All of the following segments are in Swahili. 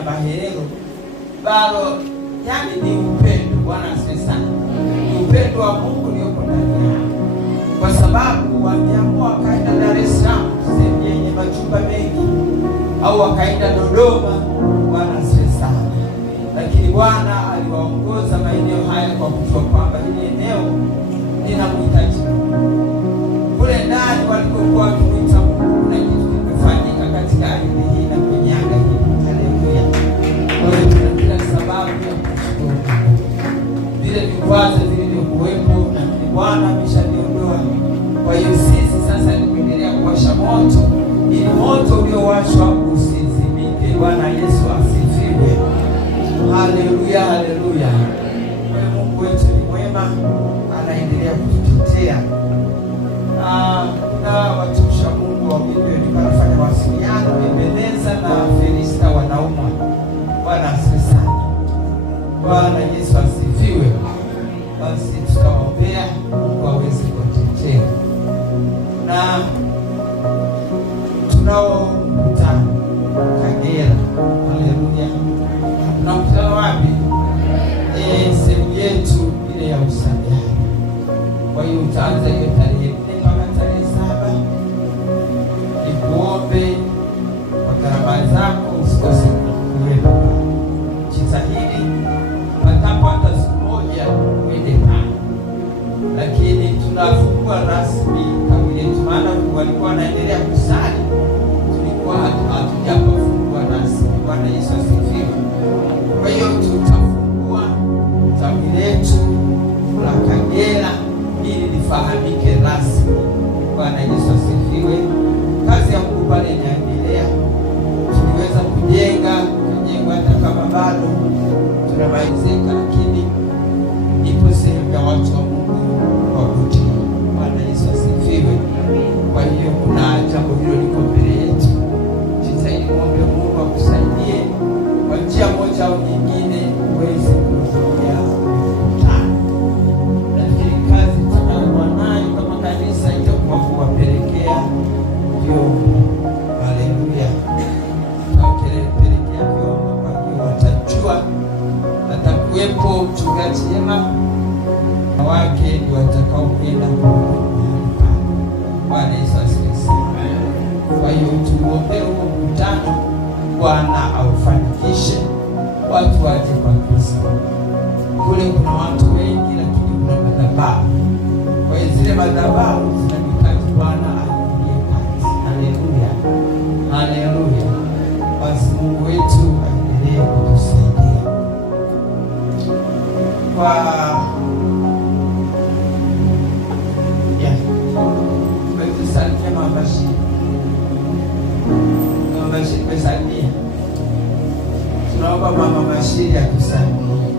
Nyabaherero bado, yani ni upendo. Bwana asifiwe sana. Ni upendo wa Mungu ulioko ndani yao, kwa sababu wameamua wakaenda Dar es Salaam, sehemu yenye majumba mengi, au wakaenda Dodoma. Bwana asifiwe sana. Lakini Bwana aliwaongoza maeneo haya kwa kujua kwamba hili eneo linamhitaji kule ndani walikokuwa wakimwita Mungu. Kuna kitu kimefanyika katika ardhi hii na kwenye anga hii. Haleluya. Kwa hiyo tuna kila sababu ya kushukuru. Vile vikwazo vilivyokuwepo na Bwana ameshaviondoa. Kwa hiyo sisi sasa ni kuendelea kuwasha moto, ili moto uliowashwa usizimike. Bwana Yesu asifiwe. Haleluya, haleluya. Kwa hiyo Mungu wetu ni mwema, anaendelea kututetea. Na watumishi wa Mungu wawili walikuwa wanafanya mawasiliano, Ebeneza na Felista wanaumwa. Bwana asifiwe sana. Bwana Yesu asifiwe. Basi tutawaombea Mungu aweze kuwatetea. Na tunao mkutano Kagera. Haleluya. Na mkutano wapi? Sehemu yetu ile ya Usagara. Kwa hiyo utaanza hiyo tarehe 4 mpaka tarehe 7. Nikuombe kwa gharama zako usikose kuwepo. Jitahidi patapo hata siku moja uende pale. Lakini tunafungua rasmi kambi yetu, maana walikuwa wanaendelea kusali, tulikuwa hatujafungua rasmi. Bwana Yesu asifiwe. Kwa hiyo tutafungua tawi letu la Kagera ili lifahamike rasmi. Bwana Yesu asifiwe. Kazi ya Mungu pale inaendelea. Tuliweza kujenga hata kama bado tunamalizika, lakini ipo sehemu ya watu wa Mungu kwa kutii. Bwana Yesu asifiwe. Kwa hiyo kuna jambo hilo liko mbele yetu. Jitahidi muombe Mungu akusaidie kwa njia moja au nyingine uweze kufikia mkutano. Lakini kazi tutakayokuwa nayo kama kanisa itakuwa kuwapelekea vyombo. Haleluya. Tutawapelekea vyombo, kwa hiyo watajua. Atakuwepo mchungaji Ema na wake ndio watakao kwenda mahali pale. Bwana Yesu asifiwe sana. Kwa hiyo tuombee huo mkutano, Bwana aufanikishe, watu waje kwa Kristo. Kule kuna watu wengi, lakini kuna madhabahu. Kwa hiyo zile madhabahu zinahitaji Bwana aingilie kati. Haleluya, haleluya. Basi Mungu wetu aendelee kutusaidia. Kwa tumesalimia Mama Bashiri. Mama Bashiri tumesalimia. Tunaomba Mama Bashiri atusalimie.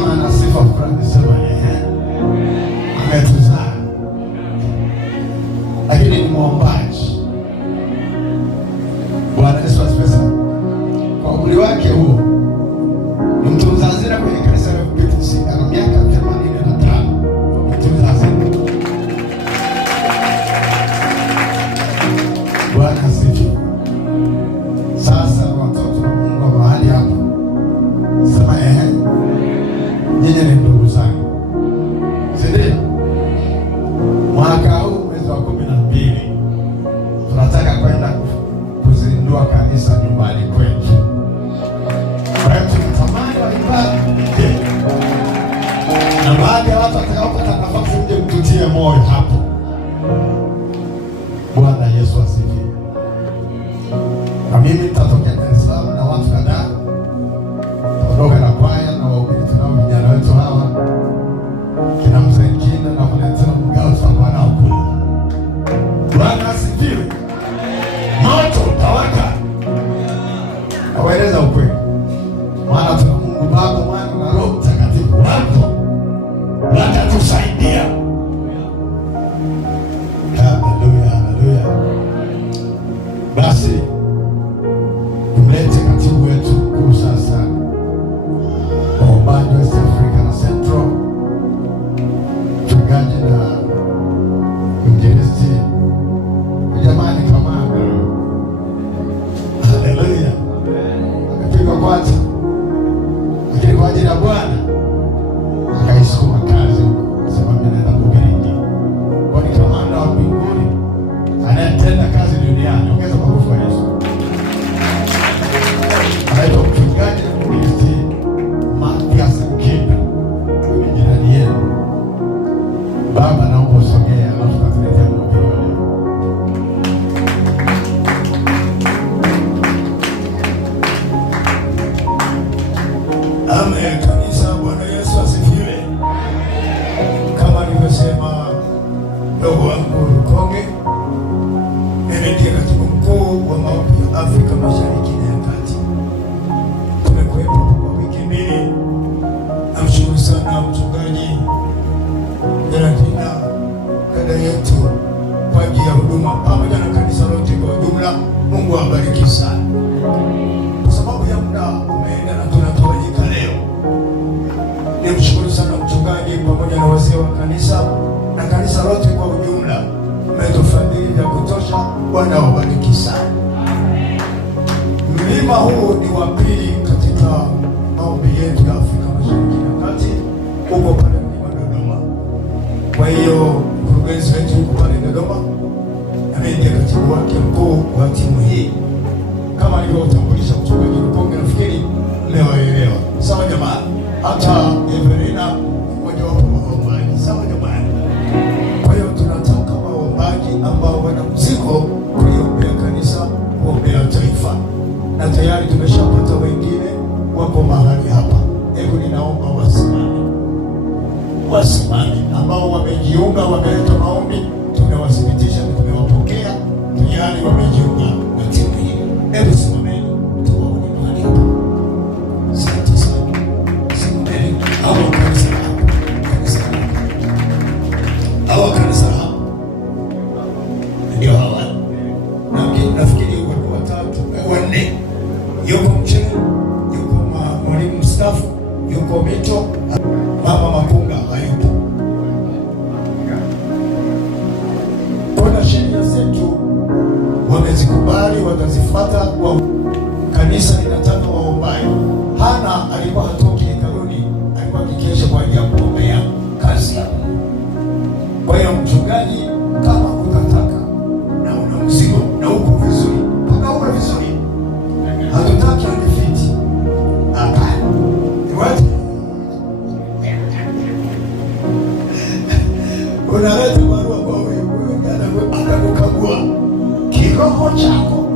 mama ana sifa fulani, sema ametuzaa, lakini ni mwombaji. Bwana Yesu asifiwe sana. Kwa umri wake huo ni mtunza hazina kwenye kanisa la PTC, ana miaka 85. Mtunza hazina. Bwana asifiwe. Sasa watoto wa Mungu wa mahali hapa, sema nyinyi ni ndugu zangu, si ndio? Mwaka huu mwezi wa 12 tunataka kwenda kuzindua kanisa nyumbani kwetu. Kwa hiyo tunatamani waibadi na baadhi ya watu watakaopata nafasi mje mtutie moyo hapo. Bwana Yesu asifiwe. Na mimi nitatokea Dar es Salaam na watu kadhaa, tutaondoka na kwaya na wahubiri, tunao vijana wetu hawa kina mzee Kina na kuletea mgao, tutakuwa nao kule. Bwana asifiwe. Moto utawaka. Nawaeleza ukweli, maana tuna Mungu Baba, Mwana na Roho Mtakatifu wako watatusaidia. Haleluya, haleluya. Basi tumlete katibu wetu mkuu sasa wa Umoja wa West Africa na Central, mchungaji na mwinjilisti jamani, kamanda. Haleluya. Amepigwa kwanza, lakini kwa ajili ya Bwana akaisukuma kazi huko, sema mimi naenda kuhubiri. Kwa ni kamanda wa mbinguni anayetenda kazi duniani. Ongeza makofi kwa Yesu. Anaitwa mchungaji na mwinjilisti Mathias Kinda. Mimi jirani yenu. Baba naomba usogee, alafu tatuletea mhubiri wa leo. Amen. Kanisa, Bwana Yesu asifiwe. Kama alivyosema ndugu wangu Rukonge, mimi ndiye katibu mkuu wa maombi ya Afrika Mashariki na ya Kati. Tumekuwepo kwa wiki mbili. Namshukuru sana mchungaji Geraldina, dada yetu, kwa ajili ya huduma pamoja na kanisa lote kwa ujumla. Mungu awabariki sana. Kwa sababu ya muda umeenda na tunatawanyika leo, nimshukuru sana mchungaji pamoja na wazee wa kanisa na kanisa lote kwa ujumla. Mmetufadhili vya kutosha. Bwana awabariki sana. Mlima huu ni wa pili katika maombi yetu ya Afrika Mashariki na Kati, uko pale mlima Dodoma. Kwa hiyo mkurugenzi wetu uko pale Dodoma na mimi ndiye katibu wake mkuu wa timu hii. Kama alivyotambulisha mchungaji Rukonge, nafikiri mmewaelewa. Sawa jamani? Hata Everina mmoja wapo waombaji. Sawa jamani? Kwa hiyo tunataka waombaji ambao wana mzigo kuliombea kanisa, kuombea taifa, na tayari tumeshapata wengine wako mahali hapa. Hebu ninaomba wasimame ambao wamejiunga, wameleta maombi, tumewathibitisha, tumewapokea, tayari wamejiunga na timu hii. Hebu simameni tuwaone mahali hapa. Asante sana. Simameni. Hawa kanisa hapa. Hawa kanisa hapa ndio hawa. Nafikiri watu watatu, wanne. Yuko mchele, yuko mwalimu mstaafu, yuko Mito, mama Makunga hayupo. Kuna sheria zetu wamezikubali, watazifuata. Kanisa linataka waombaji. Hana alikuwa hatoki hekaluni, alikuwa akikesha kwa ajili ya kuombea kazi. Kwa hiyo mchungaji, kama utataka na una mzigo na uko vizuri, kama uko vizuri, hatutaki unifiti. Hapana. What? Unaleta barua kwa huyu anakukagua kiroho chako,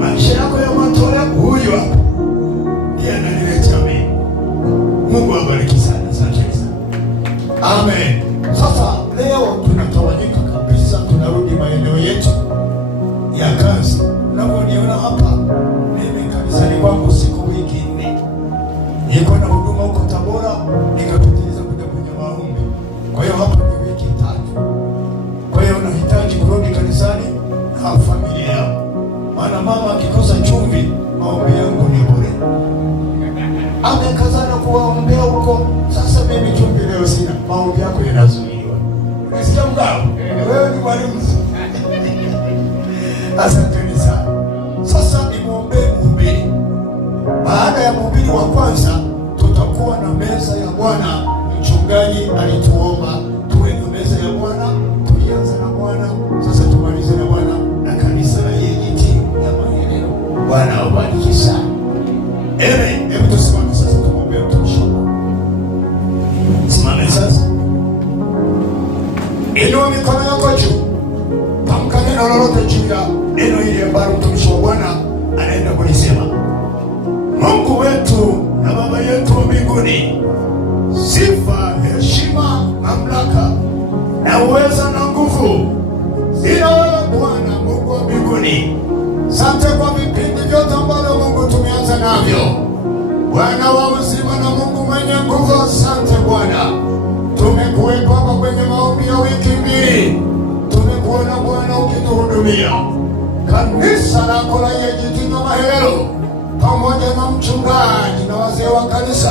maisha yako ya matoleo. Huyu hapa ndiye ananiletea mimi. Mungu awabariki sana. Asante sana. Amen. Sasa leo tunatawanyika kabisa, tunarudi maeneo yetu ya kazi. Unavyoniona hapa, mimi kanisani kwangu siku wiki 4. Niko na huduma huko Tabora, amekazana kuwaombea huko. Sasa mimi chumvi leo sina, maombi yako yanazuiliwa. Unasikia mgao? Wewe ni mwalimu. Asanteni sana. Sasa nimwombee mhubiri. Baada ya mhubiri wa kwanza tutakuwa na meza ya Bwana. Mchungaji alituomba tuwe na meza ya Bwana. Tulianza na Bwana, sasa tumalize na Bwana na kanisa la EAGT ya Maendeleo. Bwana awabariki sana. Hebu tusimame sasa tumwombee mtumishi. Simame sasa. Inua mikono yako juu. Tamka neno lolote juu ya neno hili ambalo mtumishi wa Bwana anaenda kulisema. Mungu wetu na Baba yetu wa mbinguni, sifa, heshima, mamlaka na uweza na nguvu zina wewe Bwana Mungu wa mbinguni. Asante kwa vipindi vyote ambavyo Mungu tumeanza navyo. Bwana wa uzima na Mungu mwenye nguvu, asante Bwana. Tumekuwepo hapa kwenye maombi ya wiki mbili. Tumekuona Bwana ukituhudumia. Kanisa lako la EAGT Maendeleo pamoja na mchungaji na wazee wa kanisa